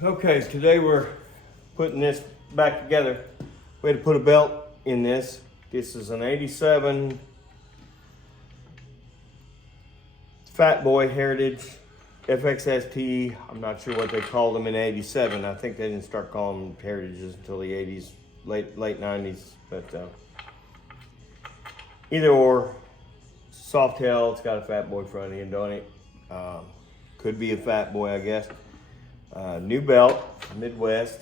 Okay, today we're putting this back together. We had to put a belt in this. This is an 87 Fat Boy Heritage FXST. I'm not sure what they called them in 87. I think they didn't start calling them Heritages until the 80s, late 90s. But either or, Softail, it's got a Fat Boy front end on it. Could be a Fat Boy, I guess. New belt, Midwest,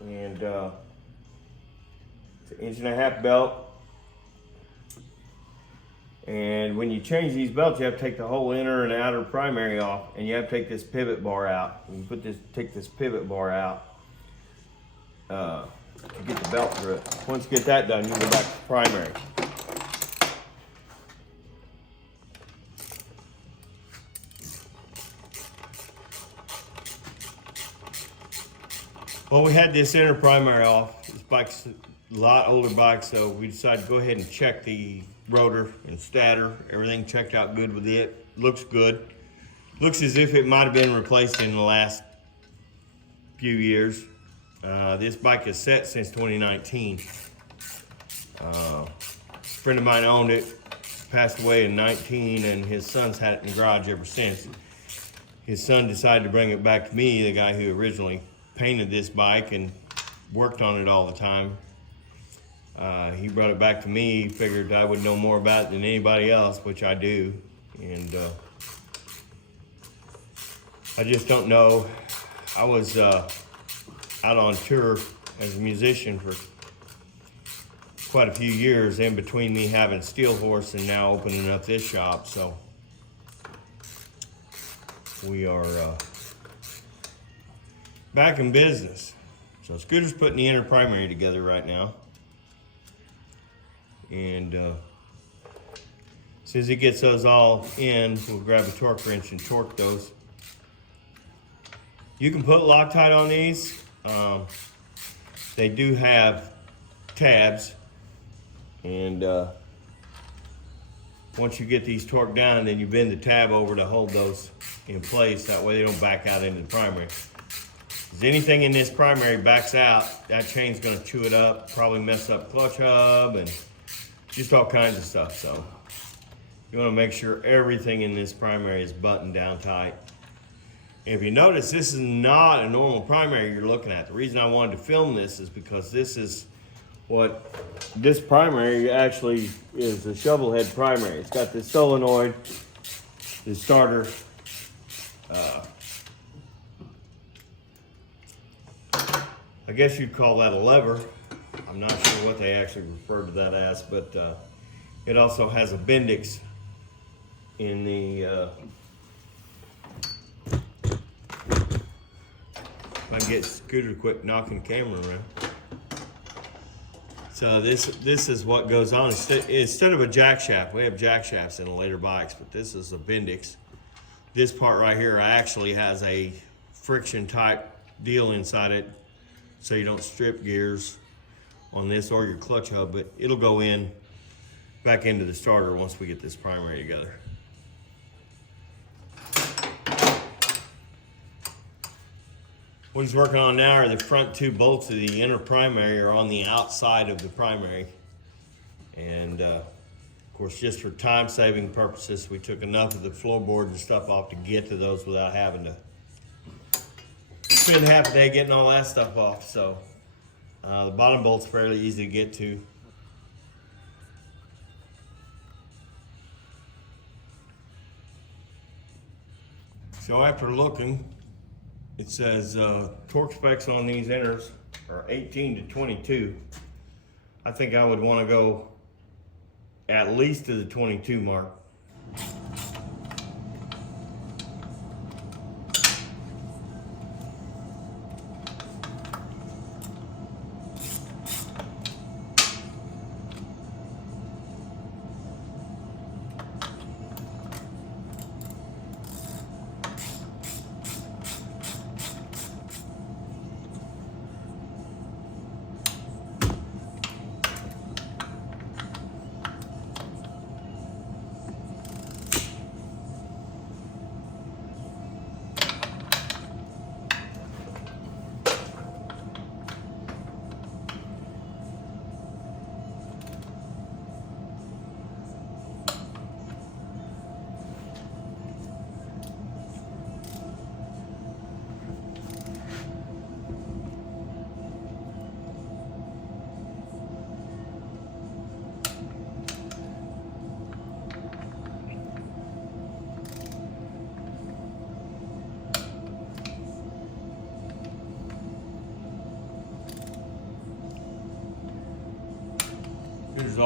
and it's an 1.5 inch belt. And when you change these belts, you have to take the whole inner and outer primary off, and you have to take this pivot bar out. You take this pivot bar out to get the belt through it. Once you get that done, you go back to the primary. Well, we had this inner primary off. This bike's a lot older bike, so we decided to go ahead and check the rotor and stator. Everything checked out good with it. Looks good. Looks as if it might have been replaced in the last few years. This bike is set since 2019. A friend of mine owned it, passed away in 19, and his son's had it in the garage ever since. His son decided to bring it back to me, the guy who originally painted this bike and worked on it all the time. He brought it back to me, figured I would know more about it than anybody else, which I do. And I just don't know. I was out on tour as a musician for quite a few years, in between me having Steel Horse and now opening up this shop. So we are back in business. So Scooter's putting the inner primary together right now. And as soon as he gets those all in, we'll grab a torque wrench and torque those. You can put Loctite on these. They do have tabs. And once you get these torqued down, then you bend the tab over to hold those in place. That way they don't back out into the primary. If anything in this primary backs out, that chain's gonna chew it up, probably mess up clutch hub and just all kinds of stuff. So you wanna make sure everything in this primary is buttoned down tight. If you notice, this is not a normal primary you're looking at. The reason I wanted to film this is because this is what this primary actually is, a Shovelhead primary. It's got this solenoid, the starter, I guess you'd call that a lever. I'm not sure what they actually refer to that as, but it also has a Bendix in the, if I can get Scooter to quit knocking the camera around. So this is what goes on. Instead of a jack shaft, we have jack shafts in the later bikes, but this is a Bendix. This part right here actually has a friction type deal inside it, so you don't strip gears on this or your clutch hub, but it'll go in back into the starter once we get this primary together. What he's working on now are the front two bolts of the inner primary are on the outside of the primary. And of course, just for time saving purposes, we took enough of the floorboard and stuff off to get to those without having to spend half a day getting all that stuff off. So the bottom bolt's fairly easy to get to. So after looking, it says torque specs on these inners are 18 to 22. I think I would want to go at least to the 22 mark.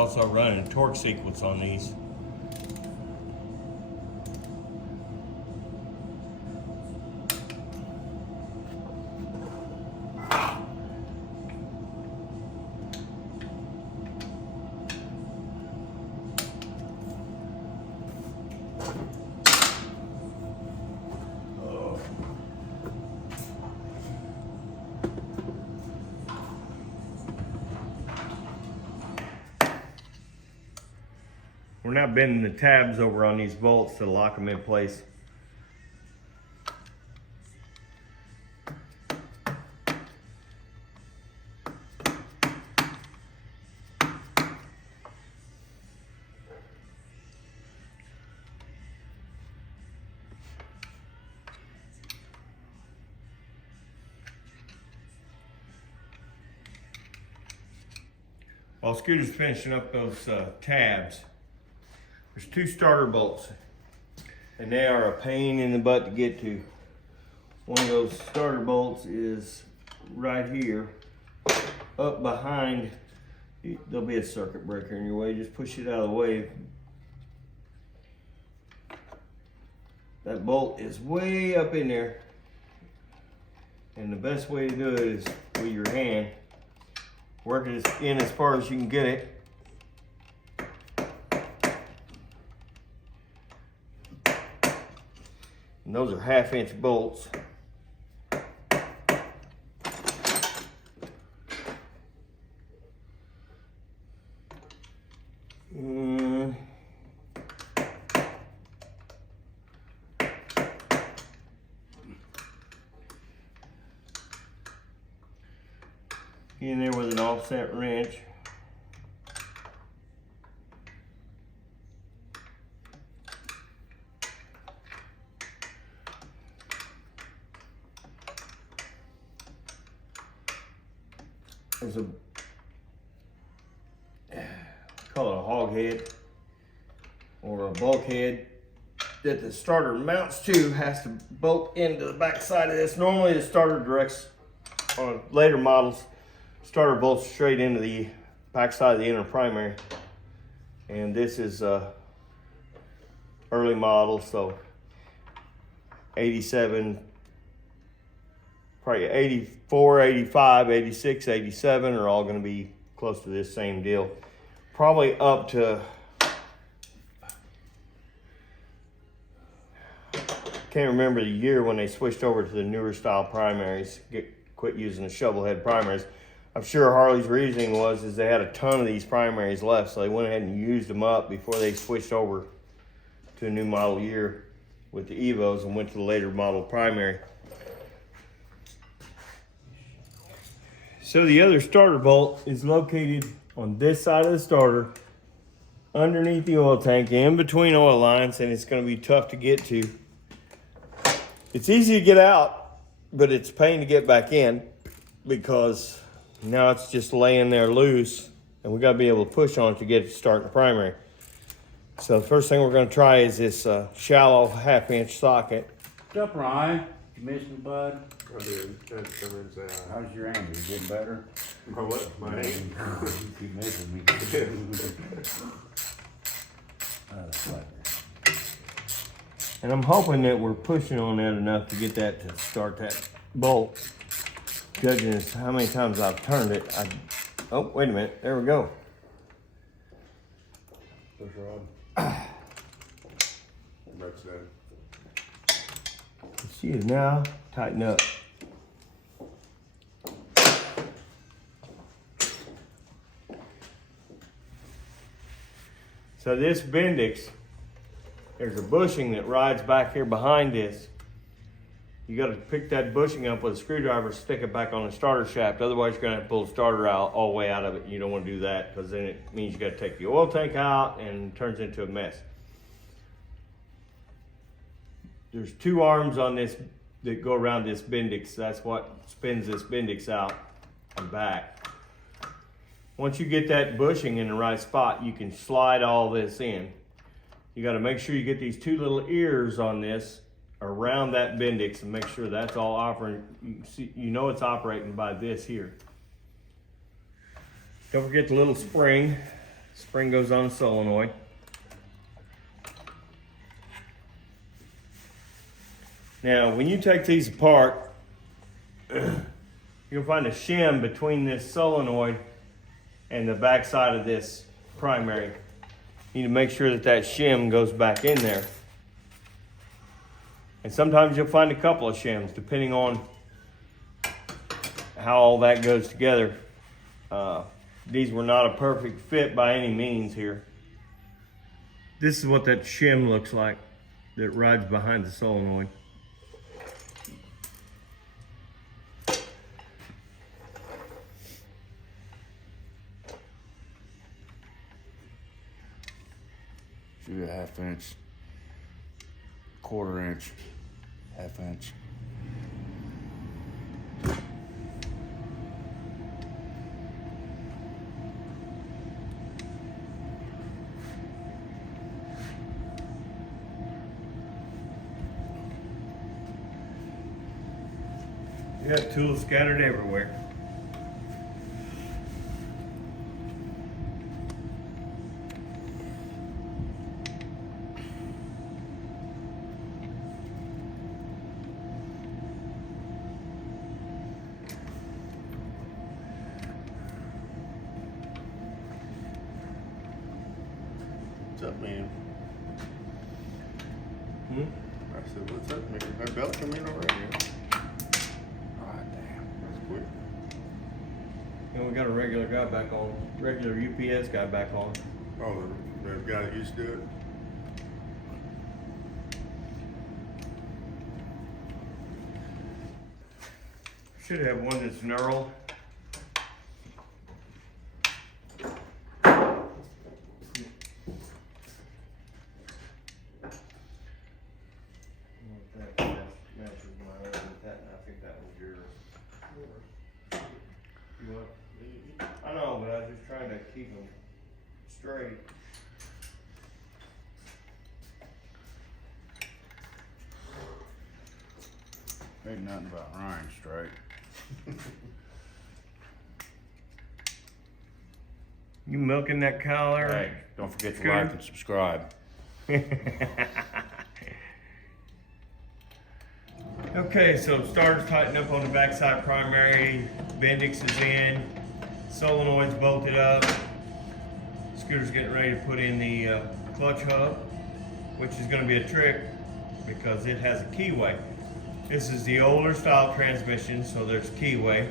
also running a torque sequence on these. We're now bending the tabs over on these bolts to lock them in place. While Scooter's finishing up those tabs, there's 2 starter bolts, and they are a pain in the butt to get to. One of those starter bolts is right here, up behind. There'll be a circuit breaker in your way. Just push it out of the way. That bolt is way up in there, and the best way to do it is with your hand. Work it in as far as you can get it. And those are 1/2-inch bolts. Get in there with an offset wrench. There's a, call it a hog head or a bulkhead that the starter mounts to, has to bolt into the back side of this. Normally the starter directs, on later models, starter bolts straight into the back side of the inner primary. And this is a early model, so 87, probably 84, 85, 86, 87 are all going to be close to this same deal. Probably up to, can't remember the year when they switched over to the newer style primaries, quit using the Shovelhead primaries. I'm sure Harley's reasoning is they had a ton of these primaries left, so they went ahead and used them up before they switched over to a new model year with the Evos and went to the later model primary. So the other starter bolt is located on this side of the starter, underneath the oil tank, in between oil lines, and it's going to be tough to get to. It's easy to get out, but it's a pain to get back in because now it's just laying there loose, and we got to be able to push on it to get it to start in the primary. So the first thing we're going to try is this shallow 1/2-inch socket. What's up, Ryan? You miss me, bud? I did. How's your anger? You getting better? My what? My aim. You keep missing me. That's like And I'm hoping that we're pushing on that enough to get that to start that bolt. Judging as how many times I've turned it, oh, wait a minute, there we go. Push rod. That's that. See it now, tighten up. So this Bendix, there's a bushing that rides back here behind this. You got to pick that bushing up with a screwdriver, stick it back on the starter shaft. Otherwise, you're going to have to pull the starter out all the way out of it. You don't want to do that because then it means you got to take the oil tank out and it turns into a mess. There's 2 arms on this that go around this Bendix. That's what spins this Bendix out and back. Once you get that bushing in the right spot, you can slide all this in. You got to make sure you get these 2 little ears on this around that Bendix and make sure that's all operating. You know it's operating by this here. Don't forget the little spring Spring goes on the solenoid. Now, when you take these apart, you'll find a shim between this solenoid and the back side of this primary. You need to make sure that that shim goes back in there. And sometimes you'll find a couple of shims, depending on how all that goes together. These were not a perfect fit by any means here. This is what that shim looks like that rides behind the solenoid. Shoot a 1/2 inch, 1/4 inch, 1/2 inch. You got tools scattered everywhere. What's up, man? I said, what's up, man? That belt come in already? Ah, damn. That's quick. And we got a regular guy back on, regular UPS guy back on. Oh, the guy that used to do it? Should have one that's knurled. I know, but I was just trying to keep them straight. Ain't nothing about Ryan straight. You milking that cow there? Hey, don't forget to Scooter? like and subscribe. Okay, so starter's tightened up on the backside primary, Bendix is in, solenoid's bolted up, Scooter's getting ready to put in the clutch hub, which is going to be a trick because it has a keyway. This is the older style transmission, so there's keyway.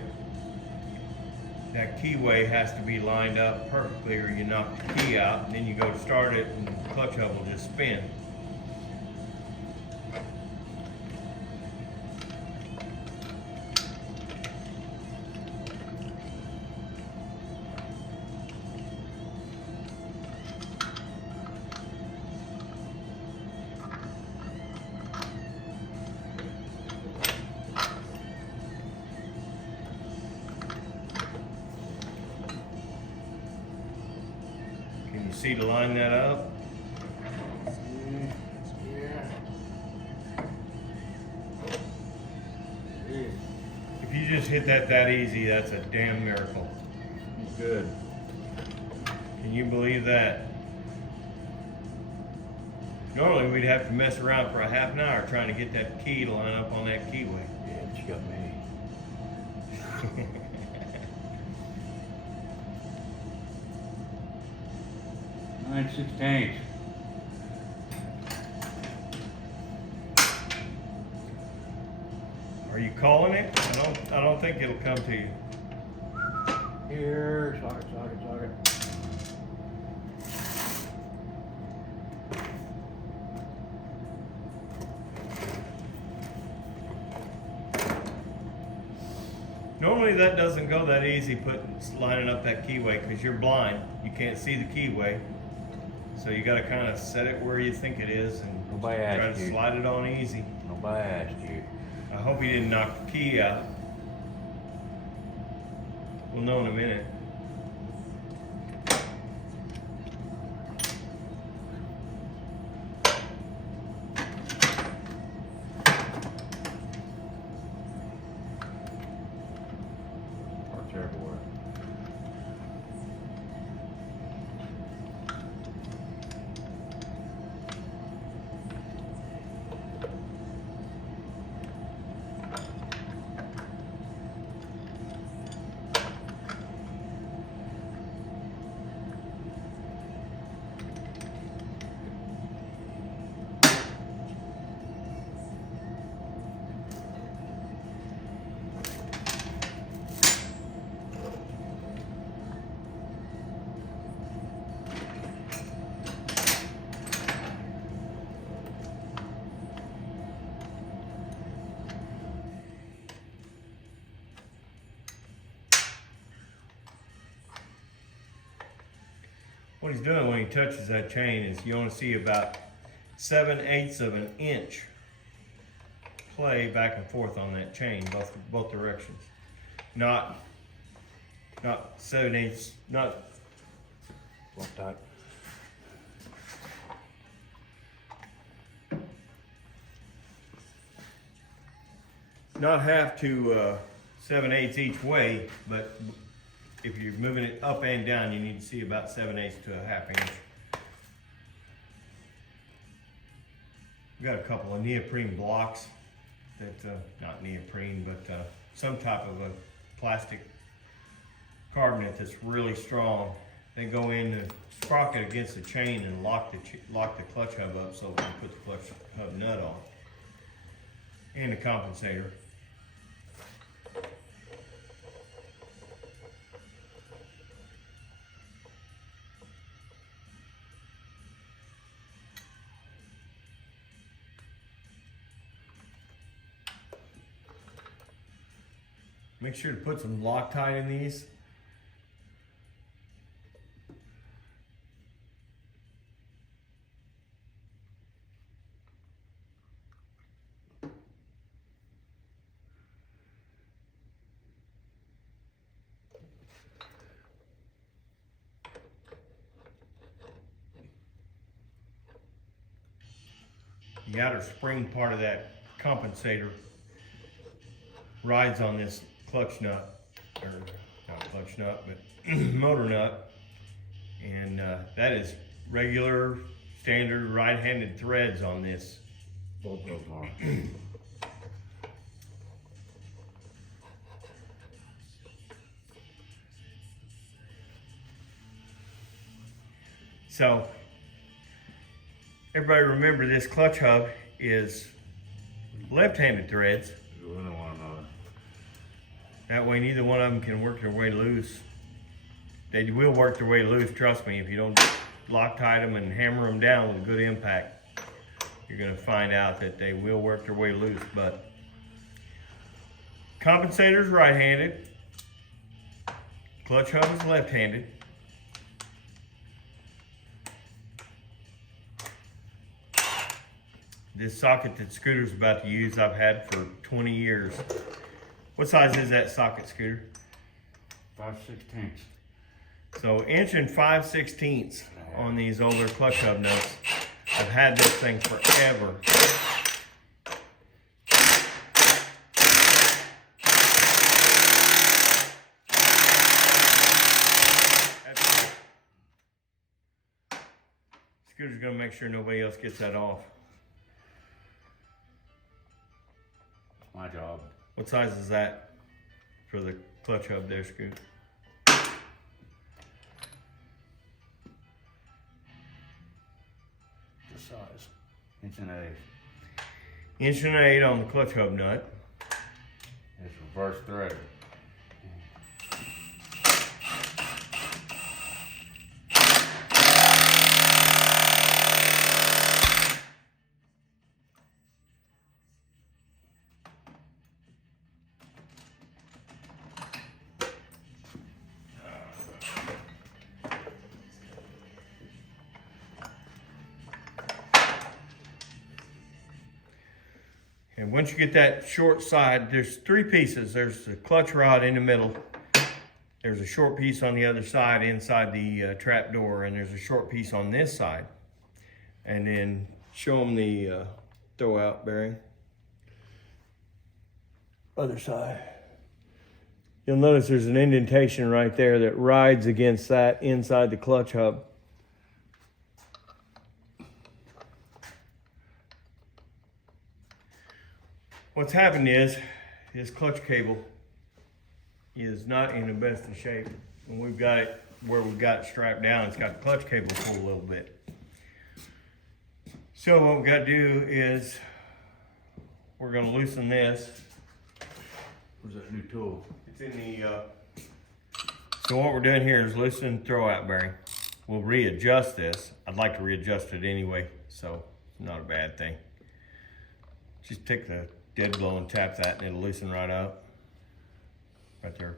That keyway has to be lined up perfectly or you knock the key out, and then you go to start it and the clutch hub will just spin. Can you see to line that up? If you just hit that easy, that's a damn miracle. Good. Can you believe that? Normally we'd have to mess around for a half an hour trying to get that key to line up on that keyway. Yeah, but you got me. 9/16. Are you calling it? I don't think it'll come to you. Here, socket. Normally that doesn't go that easy lining up that keyway because you're blind. You can't see the keyway. So you got to kind of set it where you think it is and Nobody try asked to you. slide it on easy. Nobody asked you. I hope he didn't knock the key out. We'll know in a minute. Parts everywhere. he's doing when he touches that chain is you only see about 7/8 of an inch play back and forth on that chain, both directions. Not 7/8, not Lock tight. not half to 7/8 each way, but if you're moving it up and down, you need to see about 7/8 to a half inch. We got a couple of neoprene blocks that, not neoprene, but some type of a plastic carbonate that's really strong. They go in and sprocket against the chain and lock the clutch hub up so we can put the clutch hub nut on. And the compensator. Make sure to put some Loctite in these. The outer spring part of that compensator rides on this clutch nut, or not clutch nut, but motor nut, and that is regular, standard right-handed threads on this. Both of them are. So, everybody remember this clutch hub is left-handed threads. We don't want another. That way neither one of them can work their way loose. They will work their way loose, trust me. If you don't Loctite them and hammer them down with a good impact, you're gonna find out that they will work their way loose. But compensator's right-handed, clutch hub is left-handed. This socket that Scooter's about to use, I've had for 20 years. What size is that socket, Scooter? 5/16. So 1 5/16 on these older clutch hub nuts. I've had this thing forever. Scooter's gonna make sure nobody else gets that off. My job. What size is that for the clutch hub there, Scoot? The size. 1.8 inches. 1.8 on the clutch hub nut. It's reverse thread. And once you get that short side, there's 3 pieces. There's the clutch rod in the middle. There's a short piece on the other side inside the trap door, and there's a short piece on this side. And then show them the throwout bearing. Other side. You'll notice there's an indentation right there that rides against that inside the clutch hub. What's happened is this clutch cable is not in the best of shape. And we've got it where we've got it strapped down, it's got the clutch cable pulled a little bit. So what we got to do is we're going to loosen this. Where's that new tool? It's in the, so what we're doing here is loosen the throwout bearing. We'll readjust this. I'd like to readjust it anyway, so it's not a bad thing. Just take the dead blow and tap that and it'll loosen right up. Right there.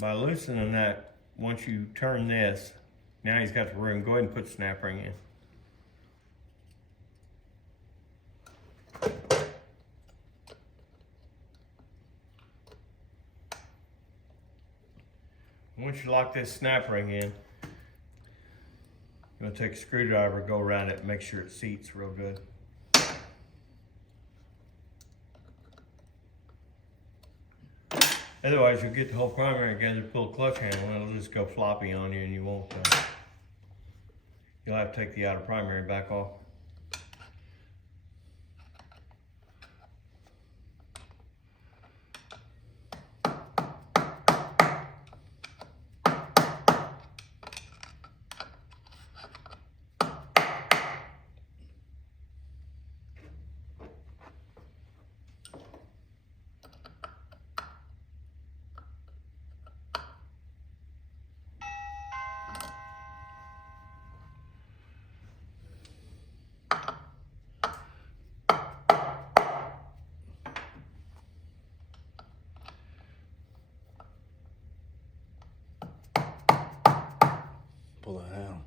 By loosening that, once you turn this, now he's got the room. Go ahead and put the snap ring in. Once you lock this snap ring in, you're gonna take a screwdriver, go around it, and make sure it seats real good. Otherwise, you'll get the whole primary together, pull a clutch handle, and it'll just go floppy on you, and you won't. You'll have to take the outer primary back off. Pull that out.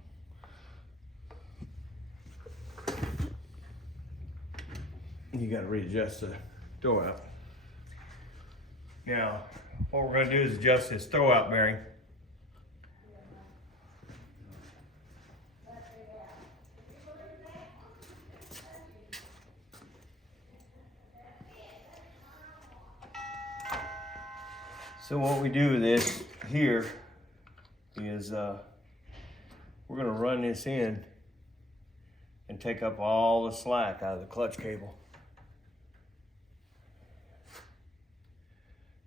You got to readjust the throwout. Now, what we're going to do is adjust this throwout bearing. So what we do with this here is we're going to run this in and take up all the slack out of the clutch cable.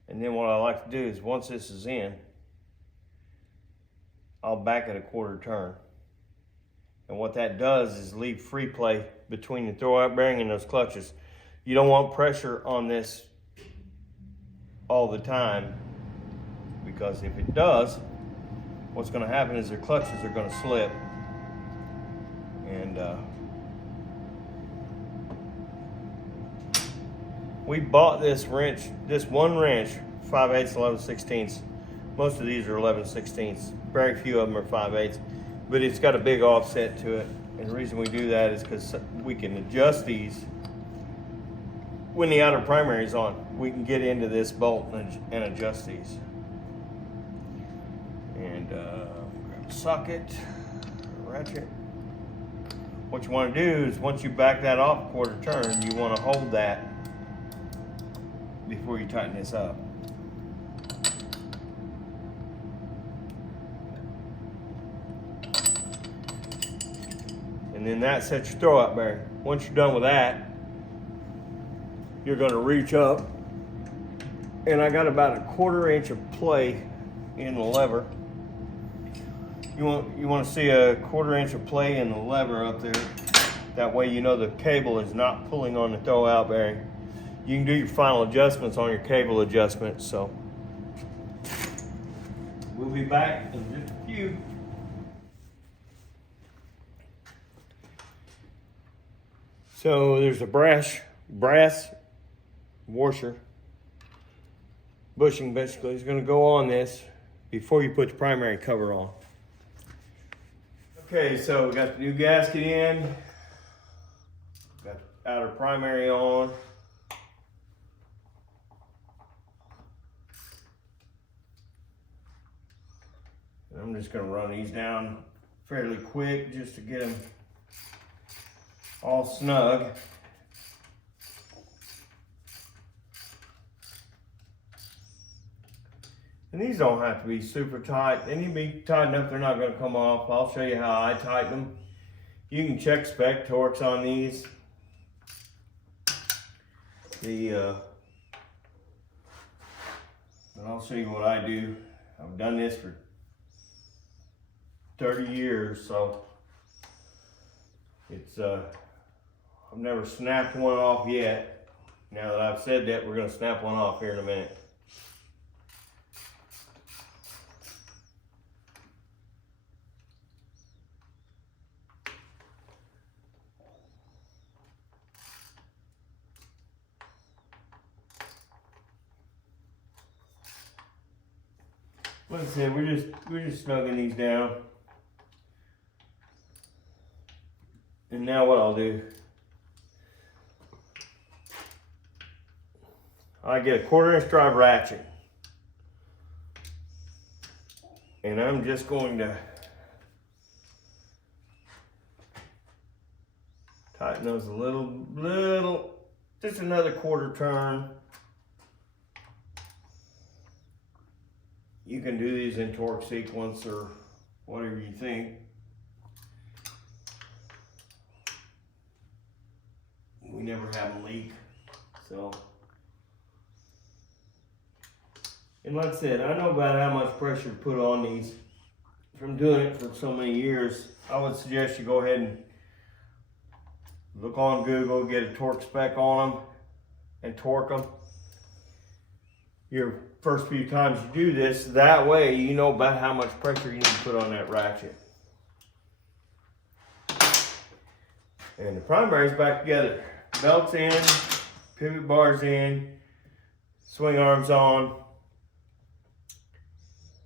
And then what I like to do is once this is in, I'll back it a quarter turn. And what that does is leave free play between the throwout bearing and those clutches. You don't want pressure on this all the time, because if it does, what's going to happen is their clutches are going to slip. And we bought this wrench, this one wrench, 5/8, 11/16. Most of these are 11/16. Very few of them are 5/8, but it's got a big offset to it. And the reason we do that is because we can adjust these when the outer primary is on. We can get into this bolt and adjust these. And grab a socket, ratchet. What you want to do is once you back that off a quarter turn, you want to hold that before you tighten this up. And then that sets your throwout bearing. Once you're done with that, you're going to reach up, and I got about a 1/4 inch of play in the lever. You want to see a 1/4 inch of play in the lever up there. That way you know the cable is not pulling on the throwout bearing. You can do your final adjustments on your cable adjustments. So we'll be back in just a few. So there's a brass washer, bushing basically is going to go on this before you put the primary cover on. Okay, so we got the new gasket in, got the outer primary on. And I'm just going to run these down fairly quick just to get them all snug. And these don't have to be super tight. They need to be tight enough they're not going to come off. I'll show you how I tighten them. You can check spec torques on these. But I'll show you what I do. I've done this for 30 years, so it's I've never snapped one off yet. Now that I've said that, we're going to snap one off here in a minute. like I said, we're just snugging these down. And now what I'll do, I get a 1/4" drive ratchet. And I'm just going to tighten those a little, just another 1/4 turn. You can do these in torque sequence or whatever you think. We never have them leak, so. And like I said, I know about how much pressure to put on these. From doing it for so many years, I would suggest you go ahead and look on Google, get a torque spec on them, and torque them. Your first few times you do this, that way you know about how much pressure you need to put on that ratchet. And the primary's back together. Belts in, pivot bars in, swing arms on.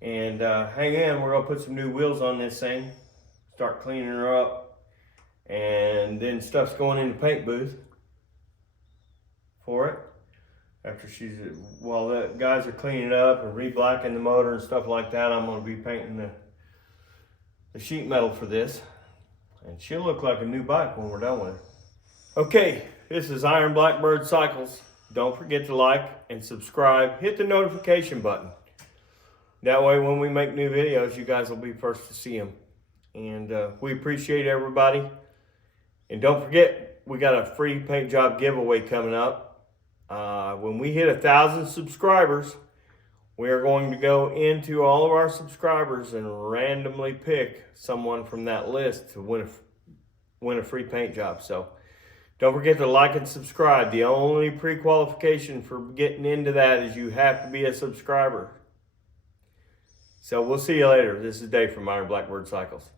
And hang in, we're gonna put some new wheels on this thing, start cleaning her up, and then stuff's going in the paint booth for it. After while the guys are cleaning up and re-blacking the motor and stuff like that, I'm gonna be painting the sheet metal for this. And she'll look like a new bike when we're done with it. Okay, this is Iron Blackbird Cycles. Don't forget to like and subscribe. Hit the notification button. That way when we make new videos, you guys will be first to see them. And we appreciate everybody. And don't forget, we got a free paint job giveaway coming up. When we hit 1,000 subscribers, we are going to go into all of our subscribers and randomly pick someone from that list to win a free paint job. So don't forget to like and subscribe. The only pre-qualification for getting into that is you have to be a subscriber. So we'll see you later. This is Dave from Iron Blackbird Cycles.